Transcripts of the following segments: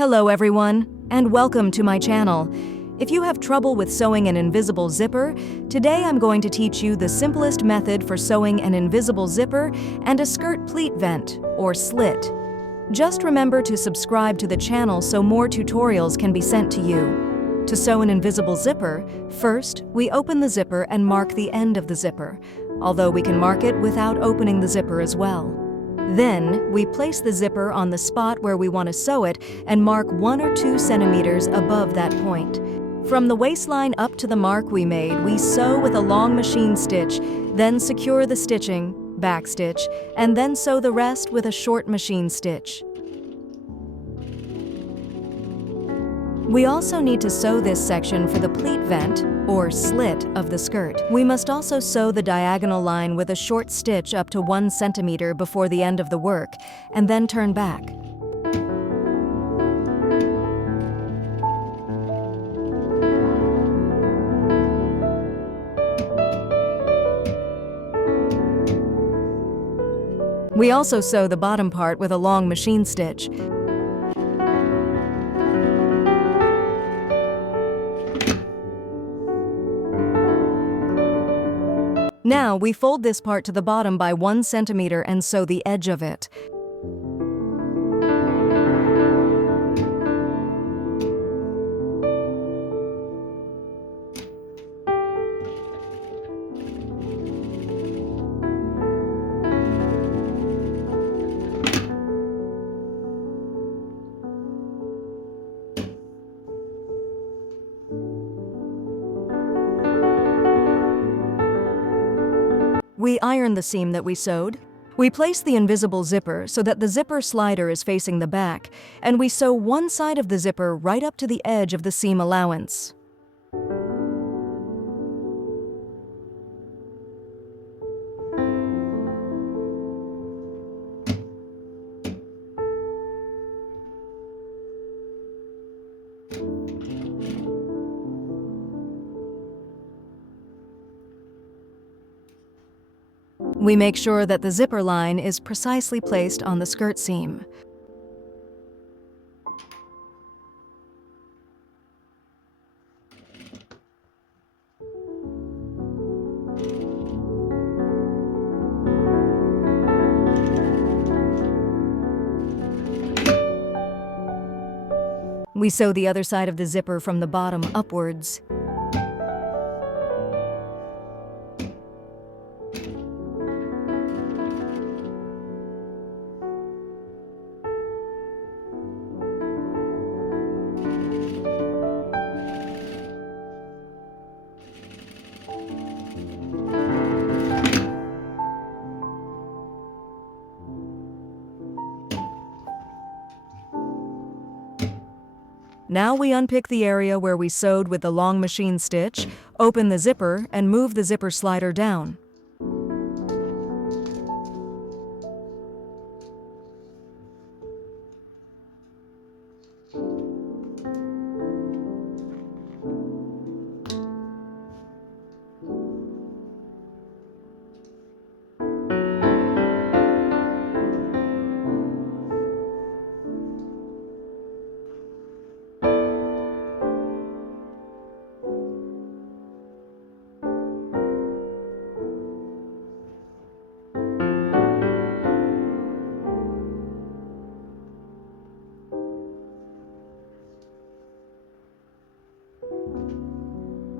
Hello everyone, and welcome to my channel. If you have trouble with sewing an invisible zipper, today I'm going to teach you the simplest method for sewing an invisible zipper and a skirt pleat vent, or slit. Just remember to subscribe to the channel so more tutorials can be sent to you. To sew an invisible zipper, first, we open the zipper and mark the end of the zipper, although we can mark it without opening the zipper as well. Then, we place the zipper on the spot where we want to sew it and mark 1 or 2 centimeters above that point. From the waistline up to the mark we made, we sew with a long machine stitch, then secure the stitching, backstitch, and then sew the rest with a short machine stitch. We also need to sew this section for the pleat vent, or slit, of the skirt. We must also sew the diagonal line with a short stitch up to 1 centimeter before the end of the work, and then turn back. We also sew the bottom part with a long machine stitch. Now, we fold this part to the bottom by 1 centimeter and sew the edge of it. We iron the seam that we sewed. We place the invisible zipper so that the zipper slider is facing the back, and we sew one side of the zipper right up to the edge of the seam allowance. We make sure that the zipper line is precisely placed on the skirt seam. We sew the other side of the zipper from the bottom upwards. Now we unpick the area where we sewed with the long machine stitch, open the zipper, and move the zipper slider down.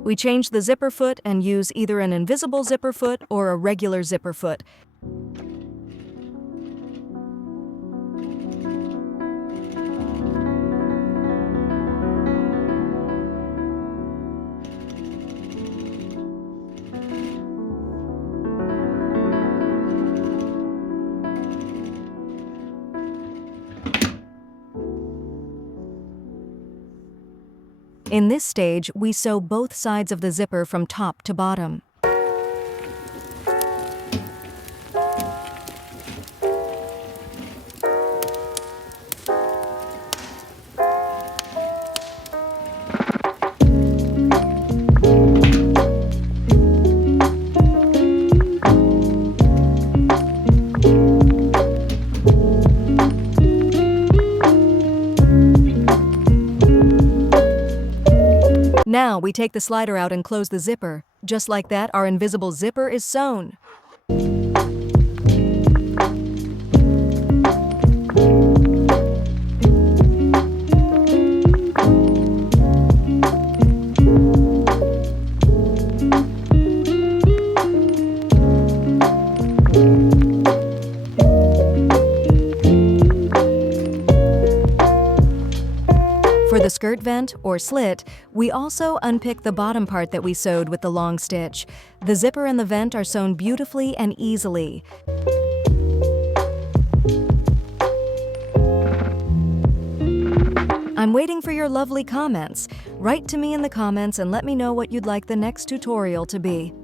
We change the zipper foot and use either an invisible zipper foot or a regular zipper foot. In this stage, we sew both sides of the zipper from top to bottom. Now we take the slider out and close the zipper. Just like that, our invisible zipper is sewn. For the skirt vent, or slit, we also unpick the bottom part that we sewed with the long stitch. The zipper and the vent are sewn beautifully and easily. I'm waiting for your lovely comments. Write to me in the comments and let me know what you'd like the next tutorial to be.